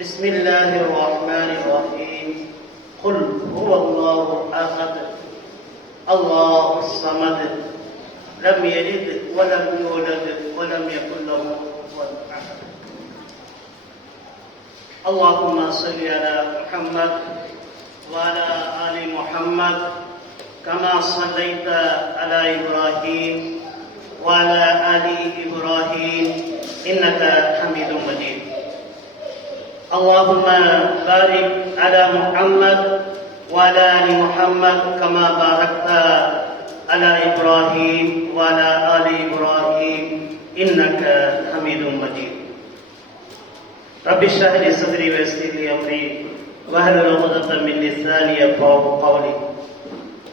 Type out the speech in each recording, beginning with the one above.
بسم الله الرحمن الرحيم. قل هو الله أحد. الله الصمد. لم يلد ولم يولد ولم يكن له كفوا أحد. اللهم صل على محمد وعلى آل محمد كما صليت على إبراهيم وعلى آل إبراهيم إنك حميد مجيد. اللهم بارك على محمد وعلى آل محمد كما باركت على إبراهيم وعلى آل إبراهيم إنك حميد مجيد. رب اشرح لي صدري ويسر لي أمري واحلل عقدة من لساني يفقهوا قولي.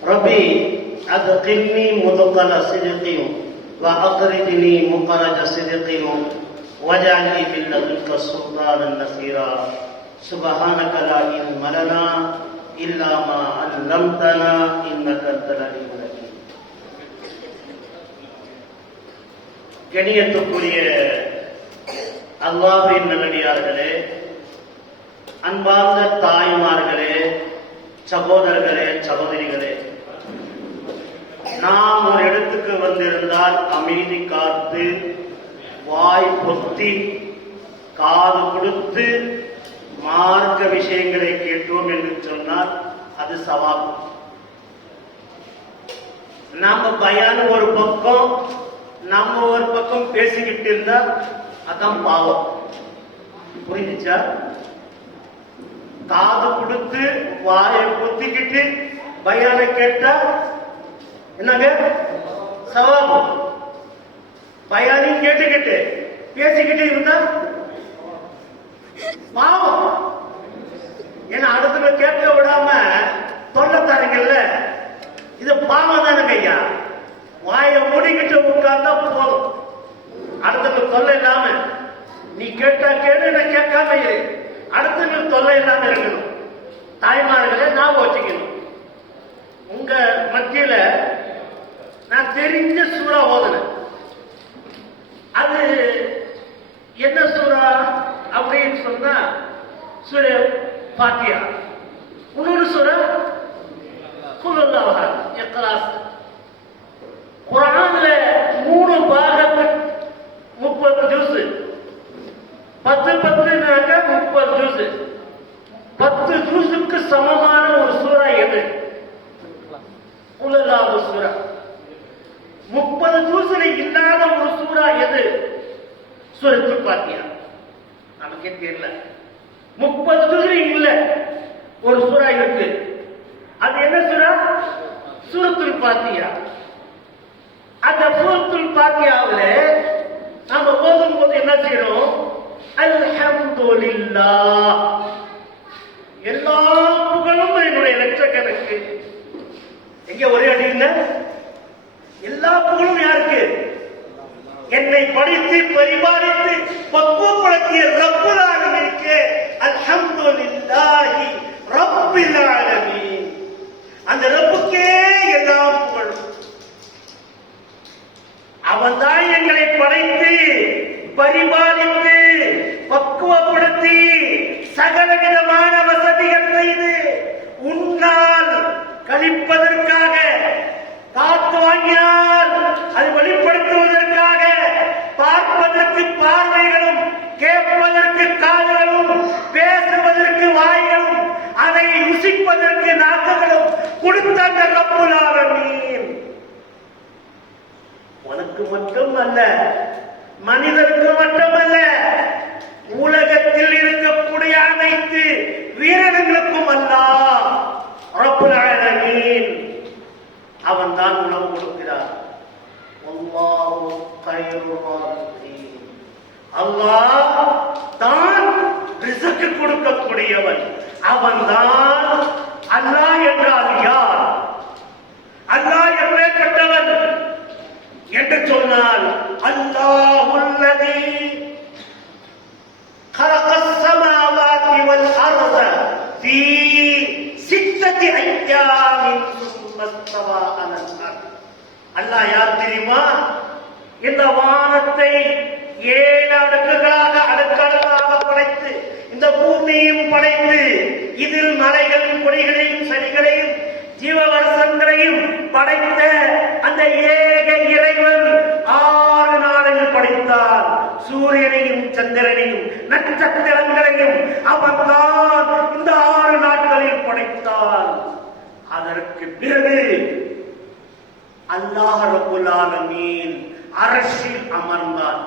ربي أدخلني مدخل صدق واخرجني مخرج صدق واجعل لي من لدنك سلطانا نصيرا سبحانك لا علم لنا الا ما علمتنا انك انت العليم الحكيم கணியத்துக்குரிய அல்லாஹின் நல்லடியார்களே அன்பார்ந்த தாய்மார்களே சகோதரர்களே சகோதரிகளே நாம் ஒரு இடத்துக்கு வந்திருந்தால் அமைதி காத்து வாய் பொத்தி காது கொடுத்து மார்க்க விஷயங்களை கேட்டோம் என்று சொன்னால் அது சவால் நம்ம பயான ஒரு பக்கம் நம்ம ஒரு பக்கம் பேசிக்கிட்டு இருந்தா அதான் பாவம். புரிஞ்சுச்சா? காது கொடுத்து வாயை பொத்திக்கிட்டு பயான கேட்டா என்னங்க? சவாபு. பயானி கேட்டுக்கிட்டு பேசிக்கிட்டு இருந்தா? பாவம். ஏன்னா அடுத்தவங்க கேட்க விடாம தொல்லை இது பாவம் தானுங்க ஐயா. வாயை முடிக்கிட்டு உட்கார்ந்தா போதும். அடுத்தவங்க தொல்லை இல்லாம. நீ கேட்டா கேடு நான் கேட்காம இரு. அடுத்தவங்க தொல்லை இல்லாம இருக்கணும். தாய்மார்களே ஞாபகம் வச்சுக்கணும் உங்க மத்தியில நான் தெரிஞ்ச சூறா ஓதுனேன். அது என்ன சூறா அப்படின்னு சொன்னா சூர பாத்தியா இன்னொரு சூறா குலுல்லாஹ் இக்லாஸ். குரான்ல மூணு பாகத்து முப்பது ஜூஸ். பத்து பத்து முப்பது ஜூஸ் பத்து ஜூஸுக்கு சமமான ஒரு சூறா எது குலுல்லாஹ் சூறா முப்பது ஜூஸ்ல இல்லாத ஒரு சூறா எது சூரத்து பாத்தியா நமக்கே தெரியல முப்பது ஜூஸ்ல இல்ல ஒரு சூறா இருக்கு அது என்ன சூறா சூரத்துல் பாத்தியா அந்த சூரத்துல் பாத்தியாவுல நாம ஓதும் போது என்ன செய்யறோம் அல்ஹம்துலில்லாஹ் எல்லா புகழும் என்னுடைய லட்சக்கணக்கு எங்க ஒரே அடி இல்லை எல்லா புகழும் யாருக்கு என்னை படித்து பரிபாலித்து பக்குவப்படுத்திய ரப்புல் ஆலமீனுக்கு அல்ஹம்துலில்லாஹி ரப்பில் ஆலமீன் அந்த ரப்புக்கே எல்லாம் புகழும் அவன் தான் எங்களை படைத்து பரிபாலித்து பக்குவப்படுத்தி சகல விதமான வசதிகள் செய்து உன்னால் கழிப்பதற்காக காத்து வாங்கினால் அது வெளிப்படுத்துவதற்காக பார்ப்பதற்கு பார்வைகளும் கேட்பதற்கு காதுகளும் பேசுவதற்கு வாய்களும் அதை ருசிப்பதற்கு நாக்குகளும் கொடுத்த அந்த ரப்புல் ஆலமீன். உனக்கு மட்டும் அல்ல மனிதருக்கு மட்டுமல்ல உலகத்தில் இருக்கக்கூடிய அனைத்து வீரர்களுக்கும் அல்ல அவன் தான் உணவு கொடுக்கிறார் அல்லாஹு கைரு ராசிகீன். அல்லாஹ் தான் ரிசக்கு கொடுக்கக்கூடியவன். அவன்தான் அல்லாஹ் என்றால் யார்? அல்லாஹ் எப்பேற்பட்டவன்? என்று சொன்னால் அல்லாஹ் உள்ளதி خلق السماوات والأرض في ستة أيام ثم استوى على الأرض அல்லாஹ் யார் தெரியுமா இந்த வானத்தை ஏழு அடுக்குகளாக அடுக்கடுக்காக படைத்து இந்த பூமியும் படைத்து இதில் மலைகளும் கொடிகளையும் செடிகளையும் ஜீவவரசங்களையும் படைத்த அந்த ஏக இறைவன் ஆறு படைத்தார் சூரியனையும் சந்திரனையும் நட்சத்திரங்களையும் அவன்தான் இந்த ஆறு நாட்களில் படைத்தான் அதற்கு பிறகு அல்லாஹ் ரபுல் மீன் அரசில் அமர்ந்தான்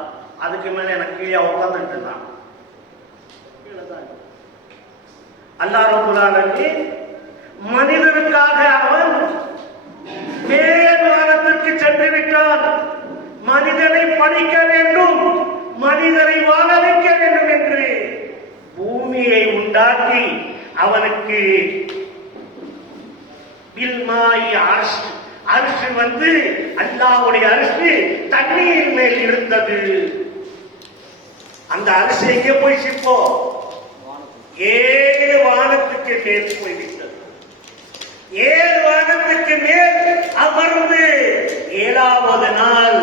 அதுக்கு மேல எனக்கு கீழே உட்கார்ந்துட்டு இருந்தான் அல்லாஹ் ரபுல் மனிதனுக்காக அவன் மேல் வானத்திற்கு சென்று விட்டான். மனிதனை படிக்க வேண்டும். மனிதனை வாழ வைக்க வேண்டும் என்று பூமியை உண்டாக்கி அவனுக்கு பில்மாயி அரசு அரசு வந்து அல்லாவுடைய அரசு தண்ணீர் மேல் இருந்தது. அந்த அரசு எங்கே போய் சிப்போ? ஏழு வானத்துக்கு மேல் போய்விட்டது. ஏழு வானத்துக்கு மேல் அமர்ந்து ஏழாவது நாள்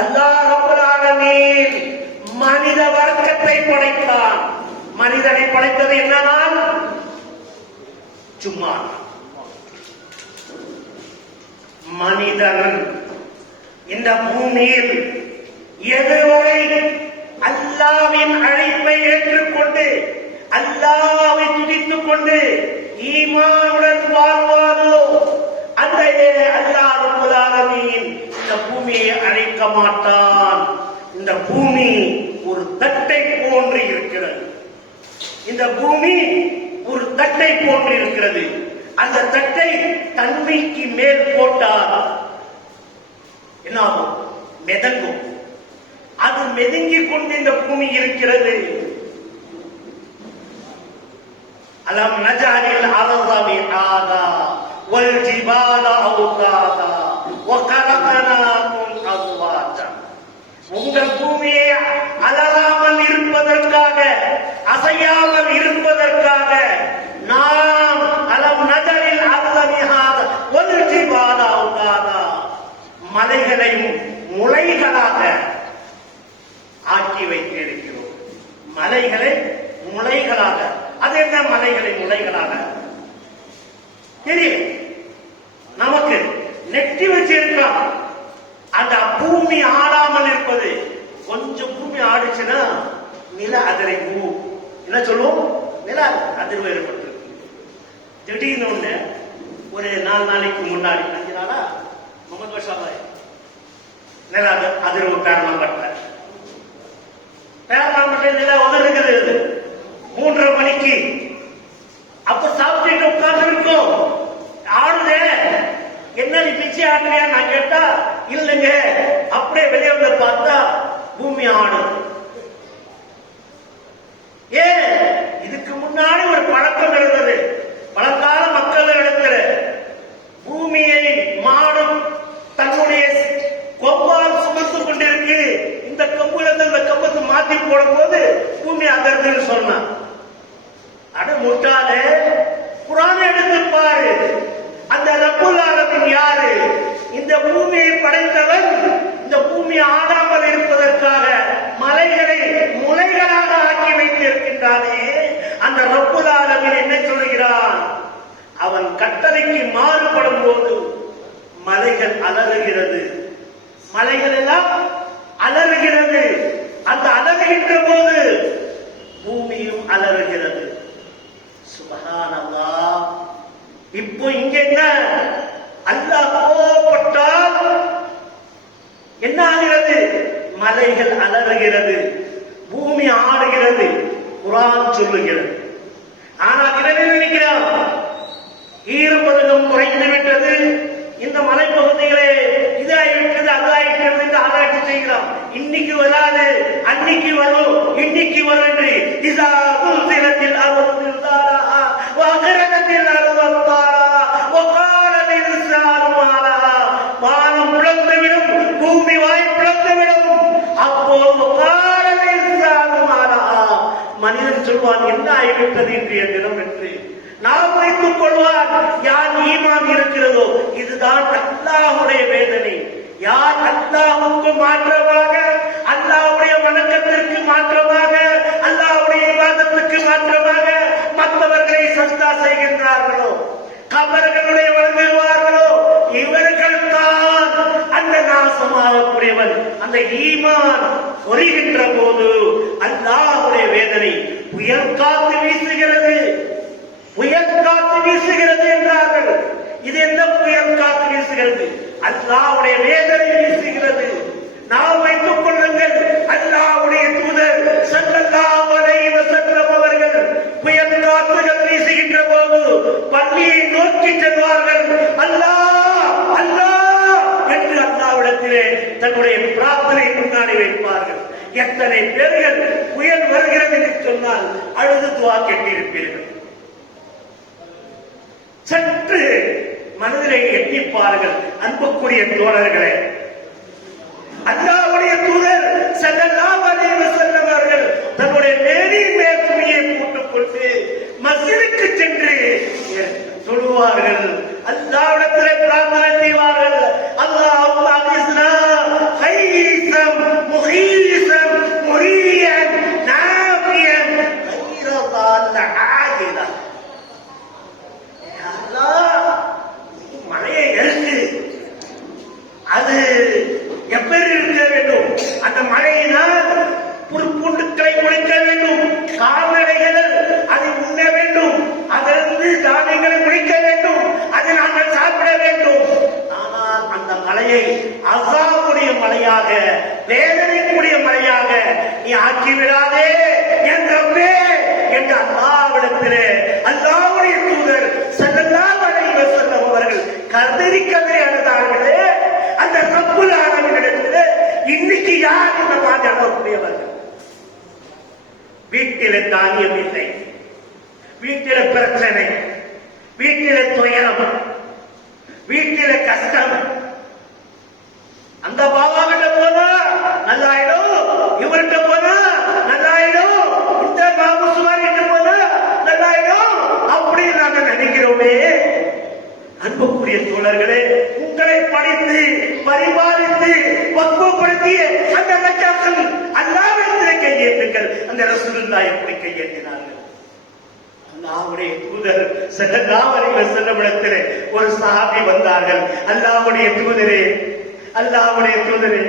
அல்லாஹ் ரப்பல் ஆலமீன் மனித வர்க்கத்தை படைத்தான் மனிதனை படைத்தது என்ன நாள் சும்மா மனிதன் இந்த பூமியில் எதுவரை அல்லாவின் அழைப்பை ஏற்றுக்கொண்டு அல்லாவை துதித்துக் கொண்டு ஈமானுடன் வாழ்வாரோ அந்த அல்லாஹ் ரப்பல் இந்த பூமியை அழைக்க மாட்டான். இந்த பூமி ஒரு தட்டை போன்று இருக்கிறது. இந்த பூமி ஒரு தட்டை போன்று இருக்கிறது அந்த தட்டை தன்மைக்கு மேல் போட்டால் என்ன ஆகும் மெதங்கும். அது மெதுங்கிக் கொண்டு இந்த பூமி இருக்கிறது. அலம் நஜாரில் அரசாமி ஆதா வல் ஜிபால அவுதாதா ஒகலகனாகும் அவுவாஜா உங்கள் பூமியை அலறாமல் இருப்பதற்காக அசையாமல் இருப்பதற்காக நாம் அலம் நகரில் அல்லமிகாத பாதா ஜிபாலாவுதாதா மலைகளையும் முளைகளாக ஆக்கி வைத்திருக்கிறோம். மலைகளை முளைகளாக அது என்ன மலைகளை முளைகளாக? தெரியும் நமக்கு நெட்டி வச்சிருக்கா. அந்த பூமி ஆடாமல் இருப்பது. கொஞ்சம் பூமி ஆடுச்சுன்னா நில அதிரை பூ என்ன சொல்லுவோம்? நில அதிர்வு ஏற்படும். திடீர்னு ஒன்று ஒரு நாலு நாளைக்கு முன்னாடி அஞ்சு நாளா முகமது பஷாபாய் நில அது- அதிர்வு பேரலாம்பட்ட பேரலாம்பட்ட நில உதறுகிறது மூன்றரை மணிக்கு. அப்ப சாப்பிட்டுட்டு உட்கார்ந்து இருக்கோம். ஆடுதே. என்ன நீ பிச்சை ஆடுறியா? நான் கேட்டா இல்லைங்க. அப்படியே வெளியே வந்து பார்த்தா பூமி ஆடும் ஏன்? இதுக்கு முன்னாடி ஒரு பழக்கம் இருந்தது பழங்கால மக்கள் இடத்துல பூமியை மாடும் தன்னுடைய கொம்பால் சுமந்து கொண்டிருக்கு இந்த கம்புல இருந்து மாத்தி போடும் போது போடும்போது பூமி அதிர்ந்துன்னு சொன்னான். அட முட்டாளே குரான் எடுத்து பாரு. அந்த ரப்புல் ஆலமின் யாரு? இந்த பூமியை படைத்தவன் இந்த பூமி ஆடாமல் இருப்பதற்காக மலைகளை முளைகளாக ஆக்கி வைத்திருக்கின்றானே. அந்த ரப்புல் ஆலமின் என்ன சொல்கிறான்? அவன் கட்டளைக்கு மாறுபடும் போது மலைகள் அலறுகிறது. மலைகள் எல்லாம் அலறுகிறது. அந்த அலறுகின்ற போது பூமியும் அலறுகிறது. சுபஹானல்லாஹ் இப்போ இங்க என்ன? அல்லாஹ் கோபப்பட்டால் என்ன ஆகிறது? மலைகள் அலறுகிறது. பூமி ஆடுகிறது. குரான் சொல்லுகிறது. ஆனால் இதனை நினைக்கிறார் ஈரப்பதகம் குறைந்து விட்டது. இந்த மலைப்பகுதி ஆராய்ச்சி செய்கிறோம். இன்னைக்கு வராது அன்னைக்கு வரும் இன்னைக்கு வரும் என்று இதா துல்சிலத்தில் அருந்தாரா வகரகத்தில் அருந்தாரா ஒகாலல் இன்சானு மாலா வானம் பிளந்துவிடும் பூமி வாய் பிளந்துவிடும். அப்போது ஒகாலல் இன்சானு மனிதன் சொல்வான் என்ன ஆகிவிட்டது இன்றைய தினம் என்று? நாம் வைத்துக் கொள்வார் யார் ஈமான் இருக்கிறதோ இதுதான் அல்லாஹுடைய வேதனை. யார் அல்லாஹுக்கு மாற்றமாக அல்லாவுடைய வணக்கத்திற்கு மாற்றமாக அல்லாவுடைய விவாதத்துக்கு மாற்றமாக மற்றவர்களை சஸ்தா செய்கின்றார்களோ? கபர்களுடைய வழங்குவார்களோ இவர்கள் தான் அந்த நாசமாகக்கூடியவன். அந்த ஈமான் பொறிகின்ற போது அல்லாவுடைய வேதனை புயல் காத்து வீசுகிறது. புயல் காத்து வீசுகிறது என்றார்கள். இது என்ன புயல் காத்து வீசுகிறது? அல்லாவுடைய வேதனை வீசுகிறது. நாம் வைத்துக் கொள்ளுங்கள். அல்லாவுடைய தூதர் சல்லல்லாஹு அலைஹி வஸல்லம் அவர்கள் புயல் காத்துகள் வீசுகின்ற போது பள்ளியை நோக்கி செல்வார்கள். அல்லாஹ் அல்லாஹ் என்று அல்லாவிடத்திலே தன்னுடைய பிரார்த்தனை முன்னாடி வைப்பார்கள். எத்தனை பேர்கள் புயல் வருகிறது என்று சொன்னால் அழுது துவா கேட்டிருப்பீர்கள். சற்று மனதிலே எட்டிப்பார்கள் அன்புக்குரிய தோழர்களே அல்லாவுடைய தூதர் செல்லலாம் அலைவ செல்லவர்கள் தன்னுடைய மேலின் மேற்குமையை துணியை போட்டுக் கொண்டு மசிலுக்கு சென்று சொல்லுவார்கள் அல்லாவிடத்திலே பிரார்த்தனை செய்வார்கள். அல்லாஹ் அலிஸ்னா ஹைசம் முஹீசம் முரியன் நாபியன் கைரதால் ஆகிதா அல்லாஹ், மழையை இறங்கு அது எப்படி இருக்க வேண்டும் அந்த மழையினால் புற்புண்டுக்களை முளைக்க வேண்டும் கால்நடைகள் அதை உண்ண வேண்டும் அதிலிருந்து தானியங்களை முளைக்க வேண்டும் அதை நாங்கள் சாப்பிட வேண்டும் ஆனால் அந்த மலையை அசாவுடைய மலையாக வேதனைக்குரிய மலையாக நீ ஆக்கி விடாதே என் ரப்பே என்று அல்லாவிடத்திலே அல்லாவுடைய தூதர் செல்லலாம் அலைவ செல்லம் அவர்கள் கதறி கதறி அழுதார்களே அந்த ரப்புல் ஆலமினிடத்திலே இன்னைக்கு யார் இந்த மாதிரி அழக்கூடியவர்கள் வீட்டிலே தானியம் இல்லை வீட்டிலே பிரச்சனை. வீட்டிலே துயரம் வீட்டிலே கஷ்டம். அந்த பாபா போனா நல்லாயிடும் இவர்கிட்ட போனா நல்லாயிடும் இந்த பாபு சுமார் போனா நல்லாயிடும் அப்படி நாங்க நினைக்கிறோமே. அன்புக்குரிய தோழர்களே உங்களை படித்து பரிமாறித்து பக்குவப்படுத்திய அந்த நச்சாக்கள் அல்லாவிடத்தில் கையேற்றுங்கள். அந்த ரசூலுல்லா எப்படி கையேற்றினார்கள்? அல்லாவுடைய தூதர் ஸல்லல்லாஹு அலைஹி வஸல்லமிடத்திலே ஒரு சஹாபி வந்தார்கள். அல்லாவுடைய தூதரே அல்லாவுடைய தூதரே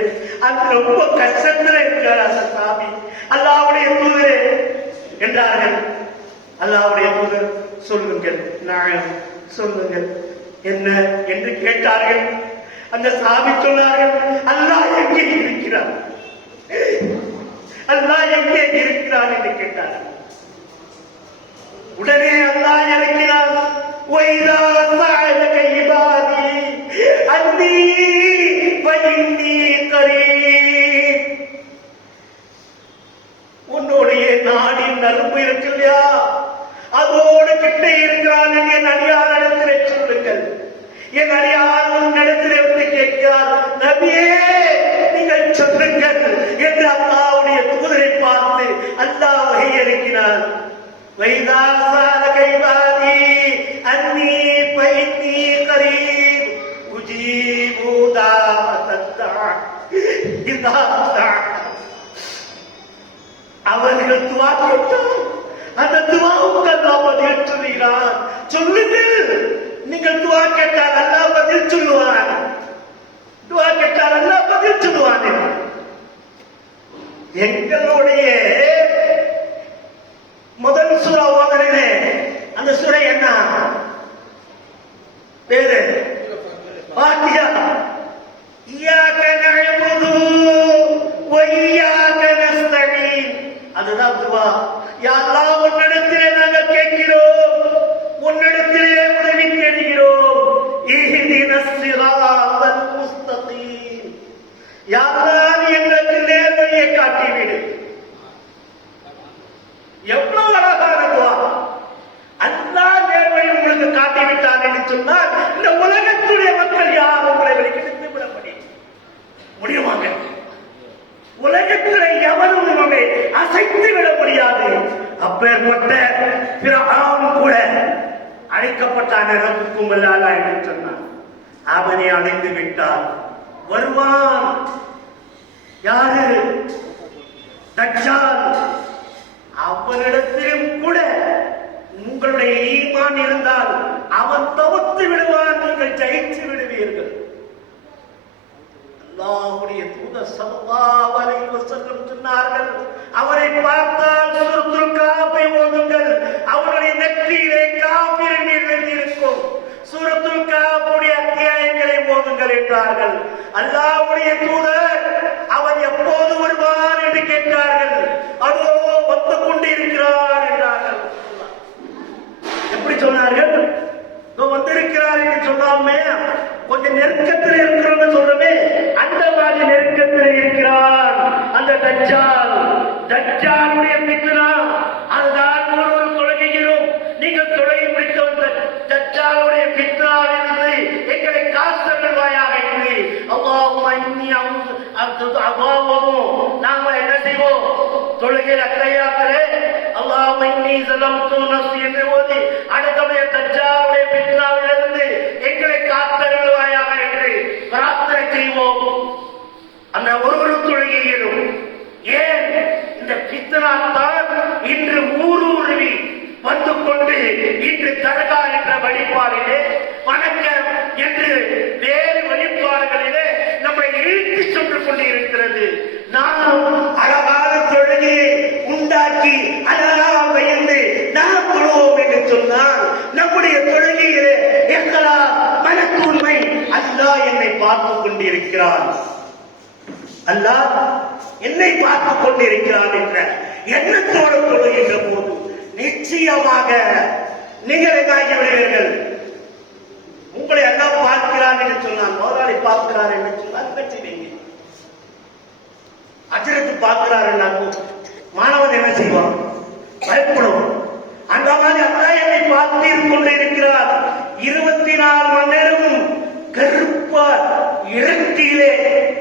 அந்த ரொம்ப கஷ்டத்துல இருக்கிறார் அந்த சஹாபி. அல்லாவுடைய தூதரே என்றார்கள். அல்லாவுடைய தூதர் சொல்லுங்கள் நாயம் சொல்லுங்கள். என்ன என்று கேட்டார்கள். அந்த சாபி சொன்னார்கள் அல்லாஹ் எங்கே இருக்கிறார் அல்லாஹ் எங்கே இருக்கிறார் என்று கேட்டார்கள். உடனே அல்லா இறக்கினான் வைதா சாயலக இபாதி அந்தி பயந்தி கரீப். உன்னுடைய நாடின் நரம்பு இருக்கு இல்லையா? அதோடு கிட்ட இருக்கிறான் என் அடியார் இடத்திலே சொல்லுங்கள். என் அடியார் உன்னிடத்திலே வந்து கேட்கிறார் நபியே நீங்கள் சொல்லுங்கள் என்று அல்லாவுடைய தூதரை பார்த்து அல்லாஹ் வகை இருக்கிறார் وإذا سألك عبادي أني فإني قريب أجيب دعوة الداع إذا دعا அவர்கள் துவா கேட்டால் அந்த துவாவுக்கு அல்லாஹ் பதில் சொல்லுகிறான் சொல்லுங்கள் நீங்கள் துவா கேட்டால் அல்லாஹ் பதில் சொல்லுவான் துவா கேட்டால் அல்லாஹ் பதில் சொல்லுவான் எங்களுடைய அந்த சுரை என்ன? பேரு? பாத்தியா? இய்யாக நஅபுது வ இய்யாக அதுதான் துவா. யாரெல்லாம் ஏற்பட்ட பிற கூட அழைக்கப்பட்டான ரப்புக்கும் அல்லாத என்று சொன்னான். அவனை அடைந்து விட்டான். வருவான். யாரு? தச்சால் அவனிடத்திலும் கூட உங்களுடைய ஈமான் இருந்தால் அவன் தவிர்த்து விடுவான். நீங்கள் ஜெயிச்சு விடுவீர்கள். அல்லாஹுடைய தூதர் ஸல்லல்லாஹு அலைஹி சொன்னார்கள் அவரை பார்த்தால் சூரத்துல் காஃபை ஓதுங்கள். அவருடைய நெற்றியிலே காஃபிர் நீர் எழுதியிருக்கும் சூரத்துல் காஃபுடைய அத்தியாயங்களை ஓதுங்கள் என்றார்கள். அல்லாஹ்வுடைய தூதர் அவர் எப்போது வருவார் என்று கேட்டார்கள். அதோ வந்து கொண்டிருக்கிறார் என்றார்கள். எப்படி சொன்னார்கள்? வந்திருக்கிறார் என்று சொல்லாமே நெருக்கத்தில் இருக்கிறோம் சொல்றமே அந்த மாதிரி நெருக்கத்தில் இருக்கிறார் அந்த தஜ்ஜால். தஜ்ஜாலுடைய பித்னா அதுதான் ஒரு தொழுகையிலும் நீங்கள் தொழுகை முடித்த வந்த தஜ்ஜாலுடைய இருந்து எங்களை காசல்வாயாக இல்லை அல்லாஹும் இன்னி அவ்வாவும் நாம என்ன செய்வோம்? தொழுகையில் அத்தையாக்கிறே அல்லாஹ் இன்னி சலம்து நஃப்சி என்று ஓதி அடுத்தமைய தஜ்ஜாலுடைய பித்னாவிலிருந்து எங்களை காத்தருள்வாய் என்று பிரார்த்தனை செய்வோம் அந்த ஒரு ஒரு தொழுகையிலும் ஏன்? இந்த பித்தனாத்தான் தான் இன்று ஊரு உருவி வந்து கொண்டு இன்று தர்கா என்ற வழிபாடிலே வணக்கம் என்று வேறு வழிபாடுகளிலே நம்மை இழுத்து சென்று கொண்டு இருக்கிறது நாம் அழகான தொழுகையை உண்டாக்கி அழகாக பயந்து நாம் கொள்வோம் என்று சொன்னால் நம்முடைய தொழுகையிலே எங்களா மனக்கூர்மை அல்லா என்னை பார்த்துக் கொண்டிருக்கிறான். அல்லாஹ் என்னை பார்த்துக் கொண்டிருக்கிறான் என்ற எண்ணத்தோடு தொழுகின்ற போது நிச்சயமாக நீங்கள் என்னாகி விடுவீர்கள் உங்களை அல்லாஹ் பார்க்கிறான் என்று சொன்னான் முதலாளி பார்க்கிறார் என்று சொன்னால் என்ன செய்வீங்க அஜரத்து பார்க்கிறார் என்ன மாணவன் என்ன செய்வான்? பயப்படும். அந்த மாதிரி அல்லா என்னை பார்த்து கொண்டிருக்கிறார். இருபத்தி நாலு மணி நேரமும் கருப்பார் இருட்டிலே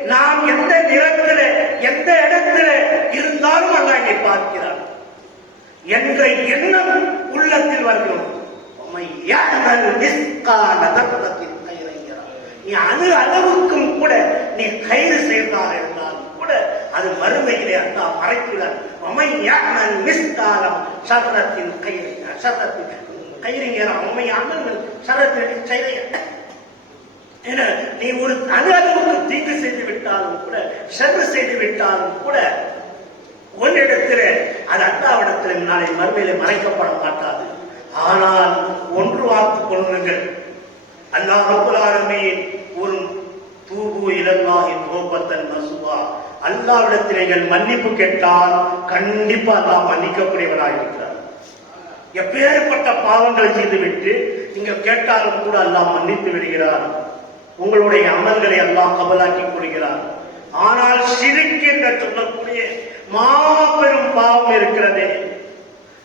நாம் எந்த நிறத்தில் எந்த இடத்தில் இருந்தாலும் அல்லா என்னை பார்க்கிறார் என்ற எண்ணம் உள்ளத்தில் வருகிறோம். நீ அது அளவுக்கும் கூட நீ கயிறு செய்தால் என்றால் கூட அது மறுமையிலே அந்த மறைக்கிறார் உம்மை யாமல் மிஸ்காலம் கயிறு ஏறா கயிறுங்கிற உண்மை சரத்தின் செயலை என நீ ஒரு அணு அளவுக்கு தீங்கு செய்து விட்டாலும் கூட சென்று செய்து விட்டாலும் கூட உன்னிடத்தில் அது அண்ணாவிடத்தில் நாளை மறுமையிலே மறைக்கப்பட மாட்டாது. ஆனால் ஒன்று வாக்கு கொள்ளுங்கள். அல்லாஹ் ரப்பல் ஆலமீன் ஒரு தூபு இலல்லாஹி கோபத்தன் மசுவா அல்லாவிடத்தில் நீங்கள் மன்னிப்பு கேட்டால் கண்டிப்பா அல்லாஹ் மன்னிக்கக்கூடியவராக இருக்கிறார் எப்பேற்பட்ட பாவங்களை செய்துவிட்டு நீங்க கேட்டாலும் கூட அல்லாஹ் மன்னித்து விடுகிறார் உங்களுடைய அமல்களை எல்லாம் கபலாக்கிக் கொள்கிறார் ஆனால் சிறுக்கு என்று சொல்லக்கூடிய மாபெரும் பாவம் இருக்கிறதே.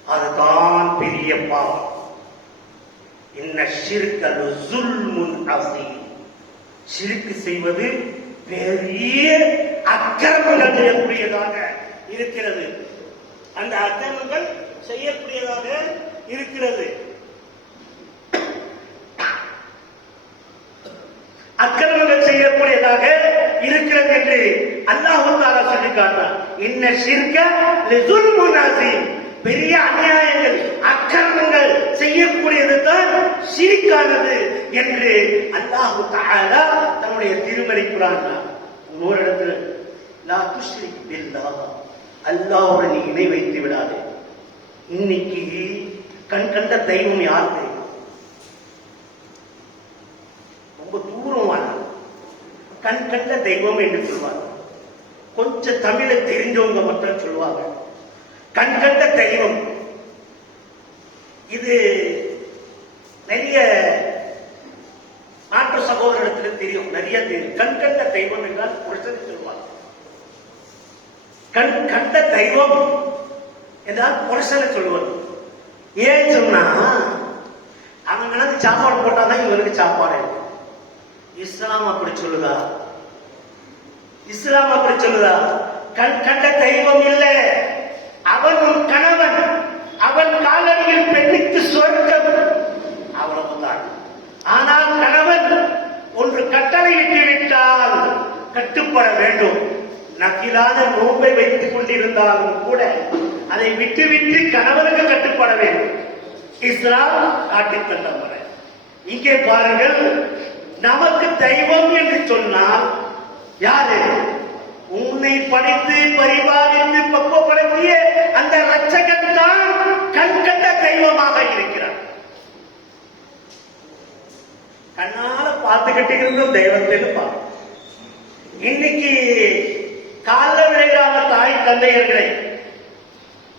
அதுதான் பெரிய பாவம். என்ன ஷிர்கல் ஜுல்முன் அசீம். சிறுக்கு செய்வது பெரிய அக்கிரமங்கள் செய்யக்கூடியதாக இருக்கிறது. அந்த அக்கிரமங்கள் செய்யக்கூடியதாக இருக்கிறது. அக்கிரமங்கள் செய்யக்கூடியதாக இருக்கிறது என்று அல்லாஹு தாலா சொல்லி காட்டார் இன்ன ஷிர்க பெரிய அநியாயங்கள் அக்கிரமங்கள் செய்யக்கூடியது தான் சிரிக்கானது என்று அல்லாஹு தாலா தன்னுடைய திருமலை குரான் இன்னொரு இடத்துல லா துஷ்ரிக் நீ இணை வைத்து விடாதே. இன்னைக்கு கண் கண்ட தெய்வம் யாரு தெரியும் ரொம்ப தூரமான கண் கண்ட தெய்வம் என்று சொல்வாங்க. கொஞ்சம் தமிழை தெரிஞ்சவங்க மட்டும் சொல்லுவாங்க. கண் கண்ட தெய்வம். இது நிறைய நாட்டு சகோதரத்தில் தெரியும். நிறைய தெரியும். கண் கண்ட தெய்வம் என்றால் புருஷன் சொல்லுவாங்க. கண் கண்ட தெய்வம் என்றால் புருஷனை சொல்லுவது ஏன் சொன்னா அவங்க சாப்பாடு போட்டாதான் இவங்களுக்கு சாப்பாடு இருக்கு. இஸ்லாம் அப்படி சொல்லுதா? இஸ்லாம் அப்படி சொல்லுதா? கண் கண்ட தெய்வம் இல்லை. அவன் உன் கணவன். அவன் காலடியில் பெண்ணுக்கு சொர்க்கம். அவ்வளவுதான். ஆனால் கணவன் ஒன்று கட்டளையிட்டு விட்டால் கட்டுப்பட வேண்டும். நக்கிலாத நோம்பை வைத்துக் கொண்டிருந்தாலும் கூட அதை விட்டுவிட்டு கணவனுக்கு கட்டுப்பட வேண்டும். இஸ்லாம் காட்டித்தந்த முறை. இங்கே பாருங்கள் நமக்கு தெய்வம் என்று சொன்னால் யாரு? உன்னை படித்து பரிபாலித்து பக்குவப்படுத்திய அந்த ரட்சகன் தான் கண்கண்ட தெய்வமாக இருக்கிறார் கண்ணால பார்த்துக்கிட்டு இருந்தும் தெய்வத்தின்னு பார்க்கணும் இன்னைக்கு கால விளையாத தாய் தந்தையர்களை.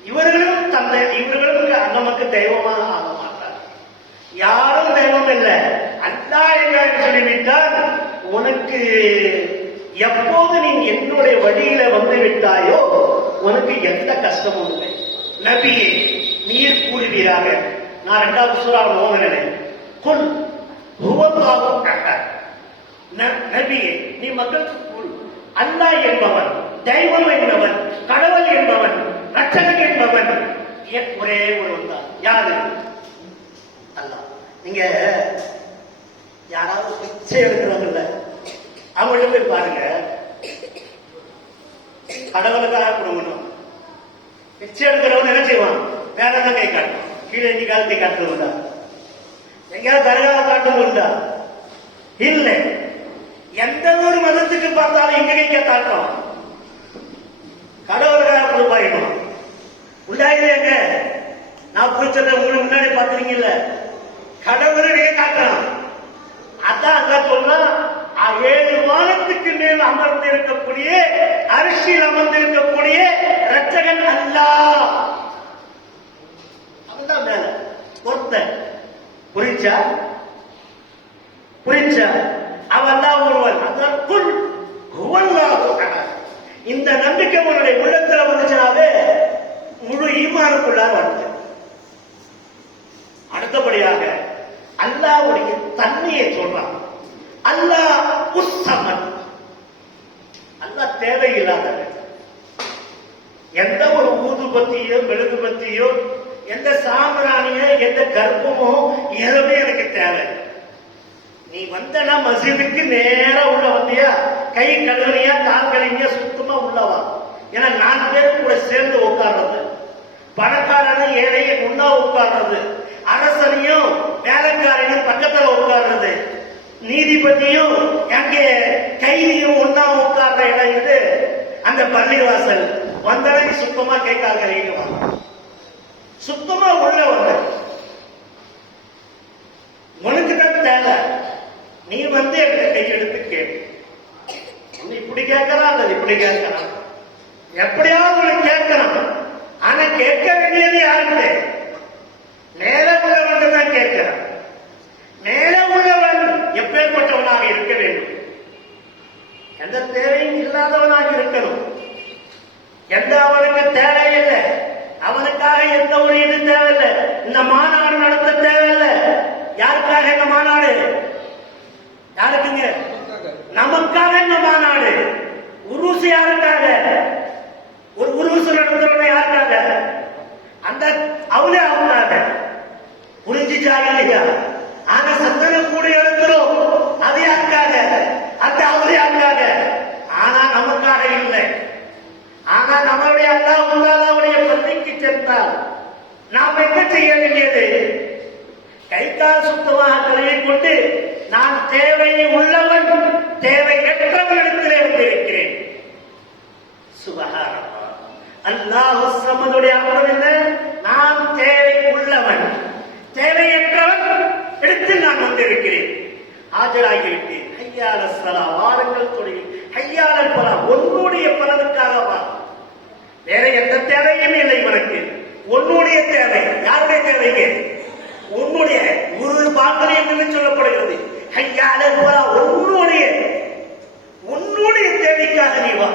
இவர்களும் தந்தை இவர்களும் நமக்கு தெய்வமாக ஆக மாட்டார் யாரும் தெய்வம் இல்லை. அல்லா சொல்லிவிட்டால் உனக்கு எப்போது நீ என்னுடைய வழியில வந்து விட்டாயோ உனக்கு எந்த கஷ்டமும் இல்லை. நபியே நீர் கூறுவீராக. நான் இரண்டாவது சூறா மோகனே குல் ந- நபியே நீ மக்களுக்கு கூறு அல்லாஹ் என்பவன் தெய்வம் என்பவன் கடவுள் என்பவன் ரட்சகன் என்பவன் ஒரே ஒருவன் தான்? யாரு? அல்லா நீங்க யாராவது பிச்சை எடுக்கிறவங்கல்ல அவங்கள்ட்ட போய் பாருங்க. கடவுளுக்காக கொடுக்கணும். பிச்சை எடுக்கிறவன் என்ன செய்வான்? வேற என்ன கை காட்டும் கீழே எங்க காலத்தை காட்டுறது உண்டா? எங்கேயாவது தர்காவை காட்டுறது உண்டா? இல்லை. எந்த ஒரு மதத்துக்கு பார்த்தாலும் எங்க கைக்க காட்டும் கடவுளுக்காக கொடுப்பாயிடும். உண்டாயில்லைங்க நான் போய் சொல்றேன் உங்களுக்கு முன்னாடி பாத்துறீங்கல்ல கடவுளுடைய காட்டுறான் அதான் அதான் சொல்றான் ஏழு வானத்துக்கு மேல் அமர்ந்து இருக்கக்கூடிய அரிசியில் அமர்ந்து இருக்கக்கூடிய ரட்சகன் அல்ல. அவன்தான் மேல ஒருத்தன். புரிச்சா புரிச்சா அவன் தான் ஒருவன். அதற்குள் இந்த நம்பிக்கை உன்னுடைய உள்ளத்துல வந்துச்சுனாவே முழு ஈமானுக்குள்ளார் வந்து அடுத்தபடியாக அல்லாவுடைய தன்மையை சொல்றான். அல்லாஹ் உஸ்ஸமன். அல்லாஹ் தேவையில்லாதவன். எந்த ஒரு ஊதுபத்தியோ மெழுகுபத்தியோ எந்த சாம்பிராணியோ எந்த கர்ப்பமோ எதுவுமே எனக்கு தேவை. நீ வந்தனா மசிதுக்கு நேரா உள்ள வந்தியா? கை கழுவினியா கால் கழுவினியா சுத்தமா உள்ளவா ஏன்னா நாலு பேர் கூட சேர்ந்து உட்கார்றது. பணக்காரன ஏழையை முன்னா உட்கார்றது. அரசனையும் வேலைக்காரையும் பக்கத்துல உட்கார்றது. நீதிபதியும் அங்கே கைதியும் ஒன்னா உட்கார்ற இடம் இது. அந்த பள்ளிவாசல். வந்தவங்க சுத்தமா கை கால் சுத்தமா உள்ள வந்த உனக்கு தான் தேவை. நீ வந்து என்கிட்ட கையெடுத்து கேளு. இப்படி கேட்கறான் அல்லது இப்படி கேட்கறான் எப்படியாவது உனக்கு கேட்கறான் ஆனா கேட்க வேண்டியது யாருக்கு மேல உள்ளவன் தான் கேட்கிறான் மேல உள்ளவன் எப்பேற்பட்டவனாக இருக்க வேண்டும் எந்த தேவையும் இல்லாதவனாக இருக்கணும் எந்த அவனுக்கு தேவையில்லை அவனுக்காக எந்த ஒரு இது தேவையில்லை இந்த மாநாடு நடத்த தேவையில்லை யாருக்காக இந்த மாநாடு யாருக்குங்க நமக்காக இந்த மாநாடு உருசு யாருக்காக ஒரு உருசு நடத்துறவங்க யாருக்காக அந்த அவளே அவனாக புரிஞ்சுச்சா இல்லையா ஆனா சந்தன கூட எடுக்கிறோம் அது யாருக்காக அந்த அவரு யாருக்காக ஆனா நமக்காக இல்லை ஆனா நம்மளுடைய அல்லாஹ் உண்டாலாவுடைய பள்ளிக்கு சென்றால் நாம் என்ன செய்ய வேண்டியது கை கால் சுத்தமாக கழுவி கொண்டு நான் தேவை உள்ளவன் தேவையற்றவனிடத்திலே வந்திருக்கிறேன் சுபகாரம் அல்லாஹ் சமதுடைய அர்த்தம் என்ன? நான் தேவை உள்ளவன் தேவையற்றவன் இடத்தில் நான் வந்திருக்கிறேன். ஆஜராகிவிட்டேன். ஐயால சலா வாரங்கள் தொடங்கி ஐயாளர் பலா உன்னுடைய பலனுக்காக வா. வேற எந்த தேவையும் இல்லை உனக்கு. உன்னுடைய தேவை. யாருடைய தேவைங்க உன்னுடைய. குரு பாத்திரம் என்று சொல்லப்படுகிறது. ஐயாளர் பலா உன்னுடைய. உன்னுடைய தேவைக்காக நீ வா.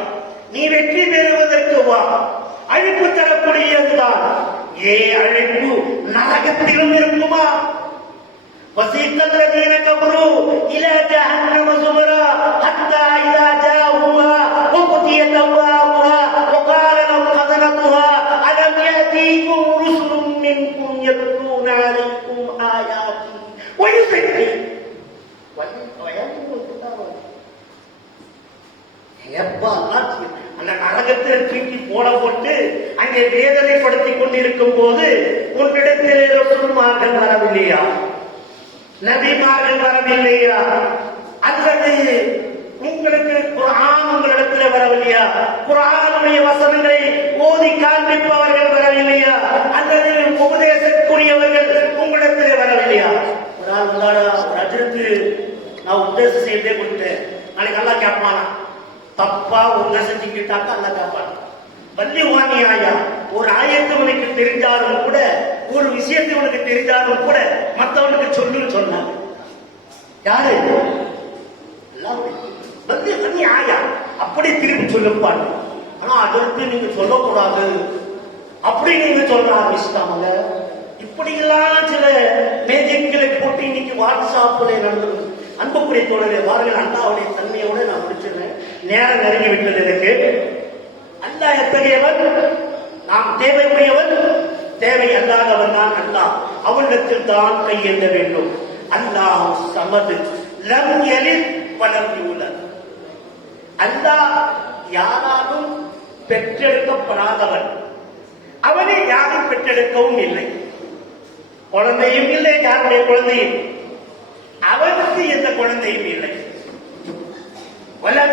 நீ வெற்றி பெறுவதற்கு வா. அழைப்பு தரக்கூடியதுதான் ஏ அழைப்பு நரகத்திலும் இருக்குமா وسيق الذين كفروا إلى جهنم زمرا حتى إذا جاءوها وفتيت أبوابها யாரு? வந்து ஆயா. அப்படி திருப்பி சொல்லப்பாரு ஆனா அதற்கு நீங்க சொல்லக்கூடாது. அப்படி நீங்க சொல்ல ஆரம்பிச்சிட்டாங்க இப்படியெல்லாம் சில மேஜிக்களை போட்டு இன்னைக்கு வாட்ஸ்அப்ல நடந்தது. அன்புக்குரிய தோழரே வாருங்கள் அண்ணாவுடைய தன்மையோட நான் முடிச்சிடுறேன். நேரம் நெருங்கி விட்டது எனக்கு. அல்லாஹ் எத்தகையவன் நாம் தேவையுடையவன் தேவை அல்லாதவன் தான் அல்லாஹ் அவனிடத்தில் தான் கையெழுந்த வேண்டும். அல்லாஹ் சமது லம் எலில் வலம் யூலர் அல்லாஹ் யாராலும் பெற்றெடுக்கப்படாதவன். அவனை யாரும் பெற்றெடுக்கவும் இல்லை. குழந்தையும் இல்லை யாருடைய குழந்தையும். அவனுக்கு எந்த குழந்தையும் இல்லை. வலம்